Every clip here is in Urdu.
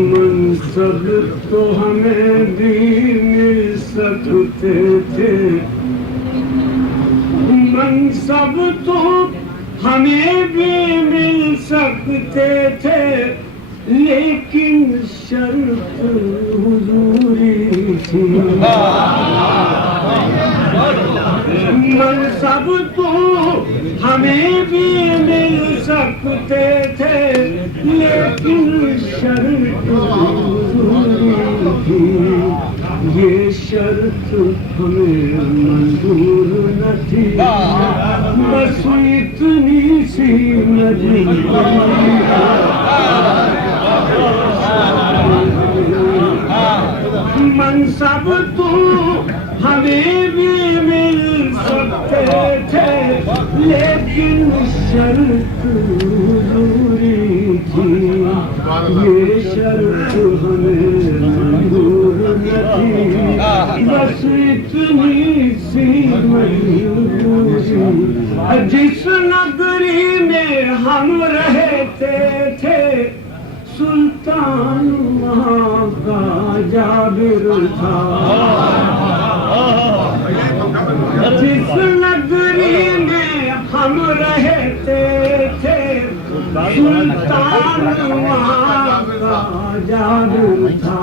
منصب تو ہمیں بھی مل سکتے تھے، منصب تو ہمیں بھی مل سکتے تھے، لیکن شرط حضوری تھی۔ منصب تو ہمیں بھی مل سکتے تھے، لیکن شرط حضوری تھی، یہ شرط ہمیں منظور نہ تھی، بس اتنی سی مجبوری۔ منصب تو ہمیں بھی مل سکتے تھے، لیکن شرط حضوری تھی، یہ شرط ہمیں منظور نہ تھی، بس اتنی سی مجبوری۔ جس نگری میں ہم رہتے تھے، سلطان وہاں کا جابر تھا، جس نگری میں ہم رہتے تھے، سلطان وہاں کا جابر تھا،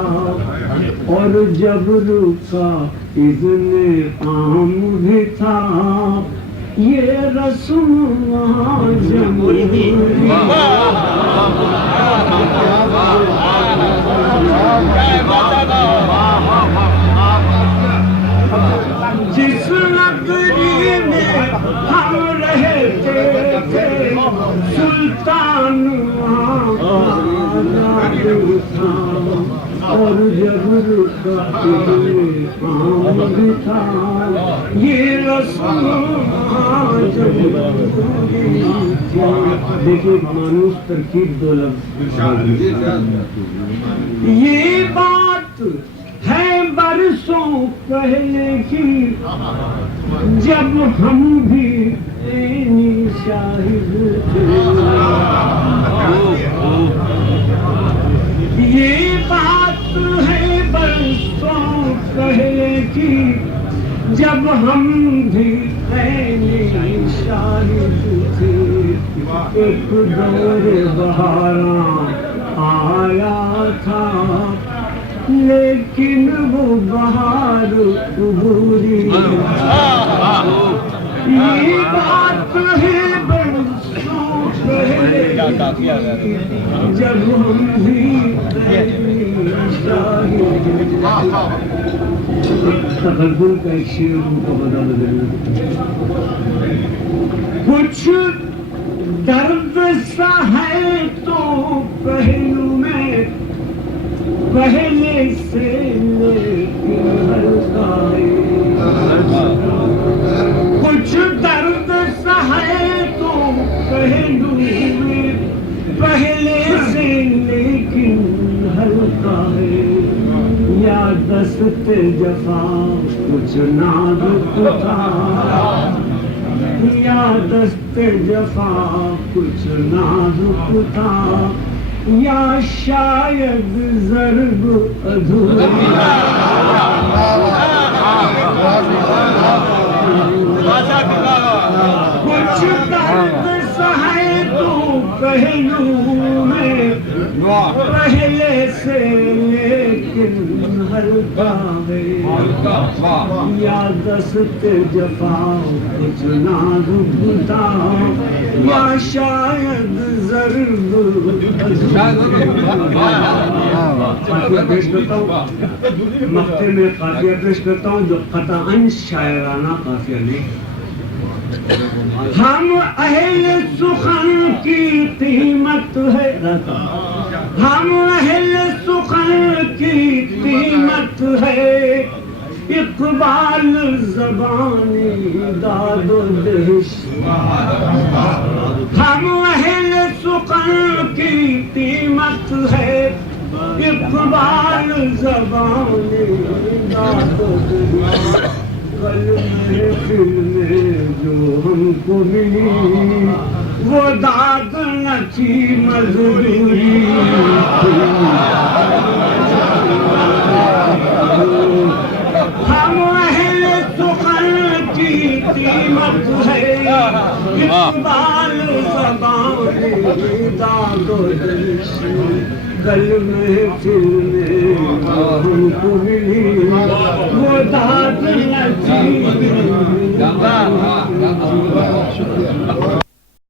اور جبر کا اذن عام بھی تھا، یہ رسم وہاں جمہوری۔ جس نگری میں ہم رہتے تھے، سلطان وہاں جابر تھا، اور جبر کا عام بھی تھا، یہ رسم وہاں جمہوری تھی۔ دیکھیے مانوس ترکیب دو لفظ۔ یہ بات ہے برسوں پہلے کی، جب ہم بھی عینی شاہد تھے، یہ بات ہے برسوں پہلے کی، جب ہم بھی عینی شاہد تھے۔ ایک دور بہاراں آیا تھا، لیکن وہ بہار عبوری۔ یہ بات ہے برسوں پہلے کی، جب ہم بھی تغزل کا ایک شعر ان کو بتا دیں۔ کچھ درد سا ہے تو پہلو میں، پہلے سے لیکن ہلکا ہے، کچھ درد سا ہے تو پہلو میں، پہلے سے لیکن ہلکا ہے، یا دست جفا کچھ نازک تھا، یا دست جفا کچھ نازک تھا، یا شاید ضرب ادھوری۔ کچھ درد سا ہے تو پہلو میں، پہلے سے لیکن ہلکا ہے، یا دست جفا کچھ نازک تھا، یا شاید ضرب قافیہ پیش کرتا ہوں، مقطع میں قافیہ پیش کرتا ہوں جو قطعاً شاعرانہ قافیہ نہیں۔ ہم اہل سخن کی قیمت ہے، ہم اہل سخن کی قیمت ہے، اقبال زبانی داد و دہش۔ ہم اہل سخن کی قیمت ہے، اقبال زبانی داد و دہش۔ کل محفل میں جو ہم کو ملی، وہ داد نہ تھی مزدوری ہم اہل سخن کی قیمت ہے اقبال زبان داد و دلش کل محفل میں ہم کو ملی وہ داد نہ تھی